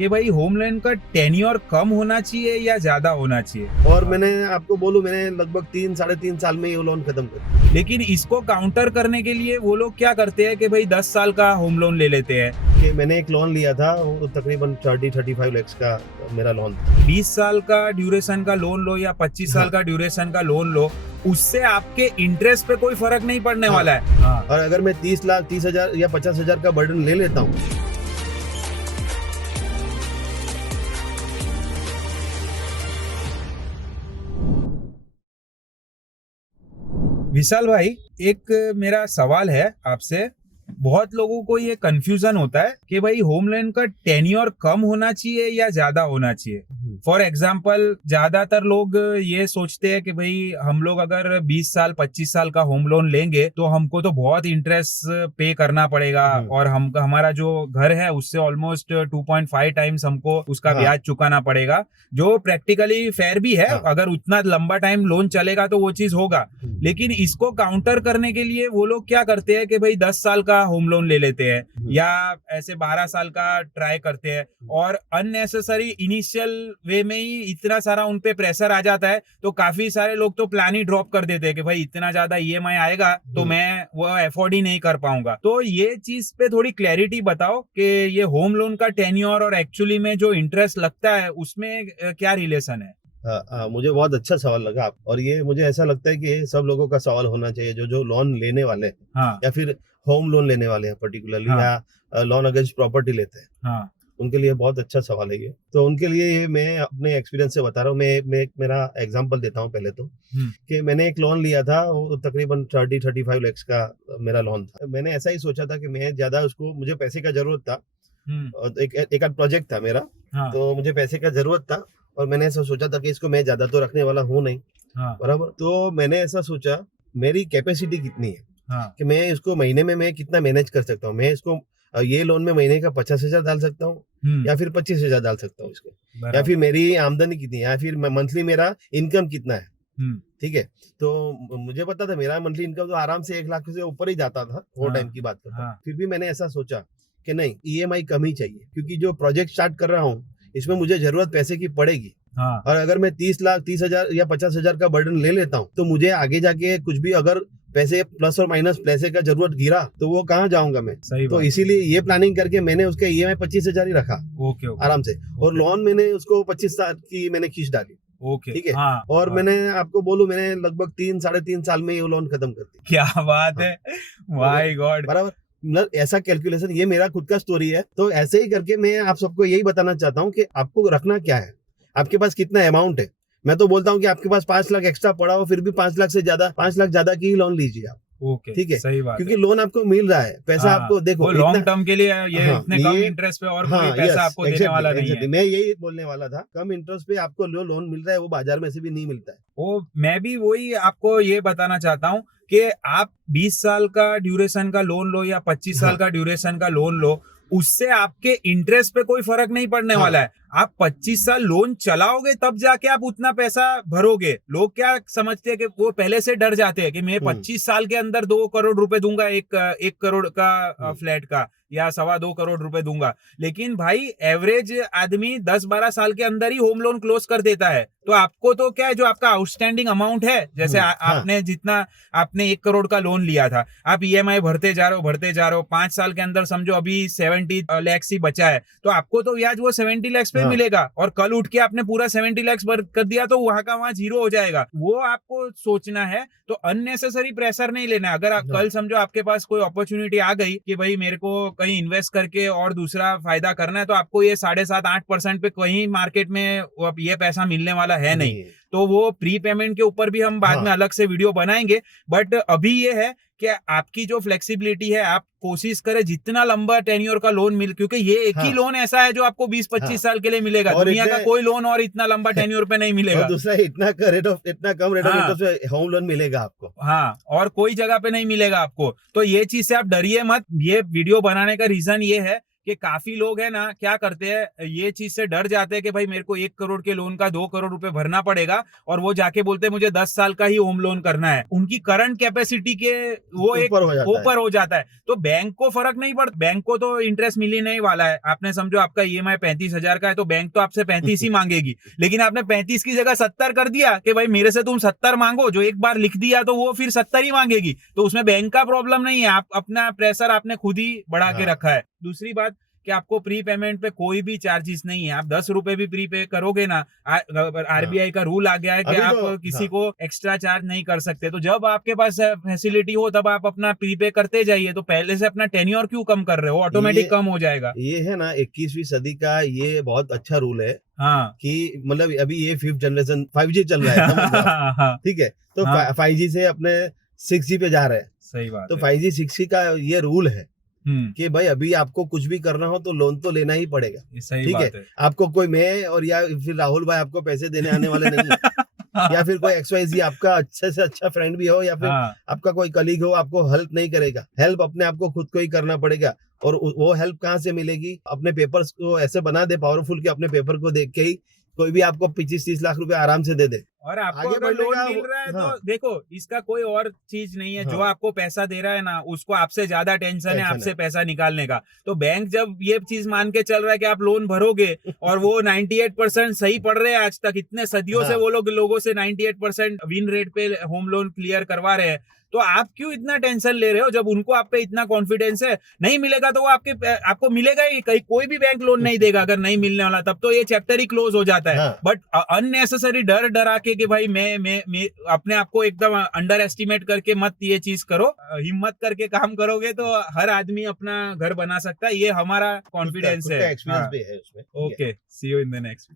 कि भाई home loan का टेन्योर कम होना चाहिए या ज्यादा होना चाहिए। और मैंने आपको बोलूं, मैंने लगभग 3 साढ़े 3 साल में ये लोन खत्म कर दिया। लेकिन इसको काउंटर करने के लिए वो लोग क्या करते हैं कि भाई 10 साल का होम लोन ले लेते हैं। कि मैंने एक लोन लिया था, वो तकरीबन 30-35 लाख का मेरा लोन था। 20 साल का ड्यूरेशन का लोन लो या 25 साल हाँ। का ड्यूरेशन का लोन लो, उससे आपके इंटरेस्ट पे कोई फर्क नहीं पड़ने हाँ। वाला है। हाँ। और अगर मैं 30 या 50,000 का बर्डन ले लेता हूँ, विशाल भाई, एक मेरा सवाल है आपसे। बहुत लोगों को ये कंफ्यूजन होता है कि भाई होम लोन का टेन्योर कम होना चाहिए या ज्यादा होना चाहिए। फॉर एग्जाम्पल, ज्यादातर लोग ये सोचते हैं कि भाई हम लोग अगर 20 साल 25 साल का होम लोन लेंगे तो हमको तो बहुत इंटरेस्ट पे करना पड़ेगा और हमारा जो घर है उससे ऑलमोस्ट 2.5 टाइम्स हमको उसका हाँ। ब्याज चुकाना पड़ेगा, जो प्रैक्टिकली फेयर भी है। हाँ। अगर उतना लंबा टाइम लोन चलेगा तो वो चीज होगा। लेकिन इसको काउंटर करने के लिए वो लोग क्या करते हैं कि भाई 10 साल का होम लोन ले लेते हैं या ऐसे 12 साल का ट्राई करते हैं और अननेसेसरी इनिशियल वे में ही इतना सारा उन पे प्रेशर आ जाता है, तो काफी सारे लोग तो प्लान ही ड्रॉप कर देते हैं कि भाई इतना ज्यादा ईएमआई आएगा तो मैं वो अफोर्ड ही नहीं कर पाऊंगा। तो ये चीज पे थोड़ी क्लैरिटी बताओ कि ये होम लोन का टेन्योर और एक्चुअली में जो इंटरेस्ट लगता है उसमें क्या रिलेशन है। मुझे बहुत अच्छा सवाल लगा आप, और ये मुझे ऐसा लगता है कि सब लोगों का सवाल होना चाहिए, जो जो लोन लेने वाले हैं हाँ। या फिर होम लोन लेने वाले हैं पर्टिकुलरली, हाँ। या लोन अगेंस्ट प्रॉपर्टी लेते हैं। हाँ। उनके लिए बहुत अच्छा सवाल है ये। तो उनके लिए ये मैं अपने एक्सपीरियंस से बता रहा हूँ। मैं एक मेरा एग्जांपल देता हूँ पहले तो, कि मैंने एक लोन लिया था, वो तकरीबन 30-35 लाख का मेरा लोन था। मैंने ऐसा ही सोचा था कि मैं ज्यादा उसको, मुझे पैसे का जरूरत था और एक आध प्रोजेक्ट था मेरा। हाँ। तो मुझे पैसे का जरूरत था और मैंने ऐसा सोचा था कि इसको मैं ज्यादा तो रखने वाला हूँ नहीं। हाँ। बराबर। तो मैंने ऐसा सोचा, मेरी कैपेसिटी कितनी है, हाँ। कि मैं इसको महीने में मैं कितना मैनेज कर सकता हूँ। मैं इसको ये लोन में महीने का 50,000 डाल सकता हूँ या फिर 25,000 डाल सकता हूँ इसके, या फिर मेरी आमदनी कितनी है, या फिर मंथली मेरा इनकम कितना है। ठीक है। तो मुझे पता था मेरा मंथली इनकम तो आराम से 1 लाख से ऊपर ही जाता था, वो टाइम की बात करता हूँ। फिर भी मैंने ऐसा सोचा कि नहीं, ईएमआई कम ही चाहिए, क्योंकि जो प्रोजेक्ट स्टार्ट कर रहा हूँ इसमें मुझे जरूरत पैसे की पड़ेगी। और अगर मैं 30,000 या 50,000 का बर्डन ले लेता हूँ तो मुझे आगे जाके कुछ भी अगर पैसे प्लस और माइनस पैसे का जरूरत गिरा तो वो कहाँ जाऊंगा मैं। तो इसीलिए ये प्लानिंग करके मैंने उसका ईएमआई 25,000 ही रखा। ओके। आराम से। और लोन मैंने उसको 25 साल की मैंने खींच डाली। ओके। ठीक है। और मैंने आपको बोलूं, मैंने लगभग 3 साढ़े 3 साल में ये लोन खत्म कर दिया। क्या बात है, माय गॉड। बराबर। मतलब ऐसा कैलकुलेशन, ये मेरा खुद का स्टोरी है। तो ऐसे ही करके मैं आप सबको यही बताना चाहता हूँ कि आपको रखना क्या है, आपके पास कितना अमाउंट है। मैं तो बोलता हूँ कि आपके पास 5 लाख एक्स्ट्रा पड़ा हो, फिर भी 5 लाख से ज्यादा, 5 लाख ज्यादा की ही लोन लीजिए आप। ओके। ठीक है। सही बात क्योंकि लोन आपको मिल रहा है, पैसा आपको देखो लॉन्ग टर्म के लिए ये इतने कम इंटरेस्ट पे और कोई पैसा आपको देने वाला नहीं है। मैं यही बोलने वाला था, कम इंटरेस्ट पे आपको जो लोन मिल रहा है वो बाजार में से भी नहीं मिलता है। वो मैं भी वही आपको ये बताना चाहता हूँ कि आप 20 साल का ड्यूरेशन का लोन लो या 25 साल का ड्यूरेशन का लोन लो, उससे आपके इंटरेस्ट पे कोई फर्क नहीं पड़ने वाला है। आप 25 साल लोन चलाओगे तब जाके आप उतना पैसा भरोगे। लोग क्या समझते हैं कि वो पहले से डर जाते हैं कि मैं 25 साल के अंदर 2 करोड़ रुपए दूंगा, एक करोड़ का फ्लैट का या 2.25 करोड़ रुपए दूंगा। लेकिन भाई एवरेज आदमी 10-12 साल के अंदर ही होम लोन क्लोज कर देता है। तो आपको तो क्या है, जो आपका आउटस्टैंडिंग अमाउंट है, जैसे आपने जितना आपने 1 करोड़ का लोन लिया था, आप ईएमआई भरते जा रहे हो 5 साल के अंदर समझो अभी 70 लाख ही बचा है, तो आपको तो ब्याज वो 70 लाख पे मिलेगा। और कल उठ के आपने पूरा 70 लाख भर कर दिया तो वहां का वहां जीरो हो जाएगा। वो आपको सोचना है। तो अननेसेसरी प्रेशर नहीं लेना। अगर आप कल समझो आपके पास कोई अपॉर्चुनिटी आ गई कि भाई मेरे को कहीं इन्वेस्ट करके और दूसरा फायदा करना है, तो आपको ये 7.5-8% पे कहीं मार्केट में ये पैसा मिलने वाला है नहीं। तो वो प्री पेमेंट के ऊपर भी हम बाद में अलग से वीडियो बनाएंगे। बट अभी ये है कि आपकी जो फ्लेक्सिबिलिटी है, आप कोशिश करें जितना लंबा टेन्योर का लोन मिल, क्योंकि ये एक ही लोन ऐसा है जो आपको 20-25 साल के लिए मिलेगा। दुनिया का कोई लोन और इतना लंबा टेन्योर पे नहीं मिलेगा। और दूसरा इतना कम रेट ऑफ इंटरेस्ट पे होम लोन मिलेगा आपको। और कोई जगह पे नहीं मिलेगा आपको। तो ये चीज से आप डरिए मत। ये वीडियो बनाने का रीजन ये है कि कि काफी लोग है ना क्या करते हैं, ये चीज से डर जाते हैं कि भाई मेरे को 1 करोड़ के लोन का 2 करोड़ रुपए भरना पड़ेगा, और वो जाके बोलते हैं मुझे 10 साल का ही होम लोन करना है। उनकी करंट कैपेसिटी के वो एक ऊपर हो जाता है। तो बैंक को फर्क नहीं पड़ता, बैंक को तो इंटरेस्ट मिलने नहीं वाला है। आपने समझो आपका EMI 35,000 का है तो बैंक तो आपसे 35 ही मांगेगी, लेकिन आपने 35 की जगह 70 कर दिया कि भाई मेरे से तुम 70 मांगो, जो एक बार लिख दिया तो वो फिर 70 ही मांगेगी। तो उसमें बैंक का प्रॉब्लम नहीं है, आप अपना प्रेशर आपने खुद ही बढ़ा के रखा है। दूसरी बात कि आपको प्री पेमेंट पे कोई भी चार्जेस नहीं है, आप 10 रुपए भी प्री पे करोगे ना, RBI का रूल आ गया है कि आप किसी को एक्स्ट्रा चार्ज नहीं कर सकते। तो जब आपके पास फैसिलिटी हो तब आप अपना प्री पे करते जाइए। तो पहले से अपना टेन्योर क्यों कम कर रहे हो, ऑटोमेटिक कम हो जाएगा। ये है ना 21वीं सदी का ये बहुत अच्छा रूल है। हाँ कि मतलब अभी ये 5th जनरेशन 5G चल रहा है हाँ, ठीक है, तो हाँ। 5G से अपने 6G पे जा रहे हैं। सही बात तो है। 5G 6G का ये रूल है कि भाई अभी आपको कुछ भी करना हो तो लोन तो लेना ही पड़ेगा। ये सही ठीक बात है, आपको कोई मैं और या फिर राहुल भाई आपको पैसे देने आने वाले नहीं है। या फिर कोई XYZ आपका अच्छे से अच्छा फ्रेंड भी हो, या फिर आपका कोई कलीग हो, आपको हेल्प नहीं करेगा। हेल्प अपने आप को खुद को ही करना पड़ेगा। और वो हेल्प कहाँ से मिलेगी, अपने पेपर्स को ऐसे बना दे पावरफुल कि अपने पेपर को देख के ही कोई भी आपको 25-30 लाख रुपए आराम से दे दे। और आपको आगे अगर लोन बढ़ने का मिल रहा है हाँ। तो देखो इसका कोई और चीज नहीं है। हाँ। जो आपको पैसा दे रहा है ना उसको आपसे ज्यादा टेंशन है टेंशन आपसे है। पैसा निकालने का। तो बैंक जब ये चीज मान के चल रहा है कि आप लोन भरोगे और वो 98% सही पड़ रहे हैं, आज तक इतने सदियों से हाँ। वो लोगों से 98% विन रेट पे होम लोन क्लियर करवा रहे हैं, तो आप क्यों इतना टेंशन ले रहे हो जब उनको आप पे इतना कॉन्फिडेंस है। नहीं मिलेगा तो वो आपको मिलेगा ही, कहीं कोई भी बैंक लोन नहीं देगा अगर नहीं मिलने वाला, तब तो ये चैप्टर ही क्लोज हो जाता है। हाँ। बट अननेसेसरी डरा के कि भाई मैं अपने आप को एकदम अंडर एस्टिमेट करके मत ये चीज करो। हिम्मत करके काम करोगे तो हर आदमी अपना घर बना सकता है, ये हमारा कॉन्फिडेंस है। एक्सपीरियंस भी है उसमें। Okay, see you in the next.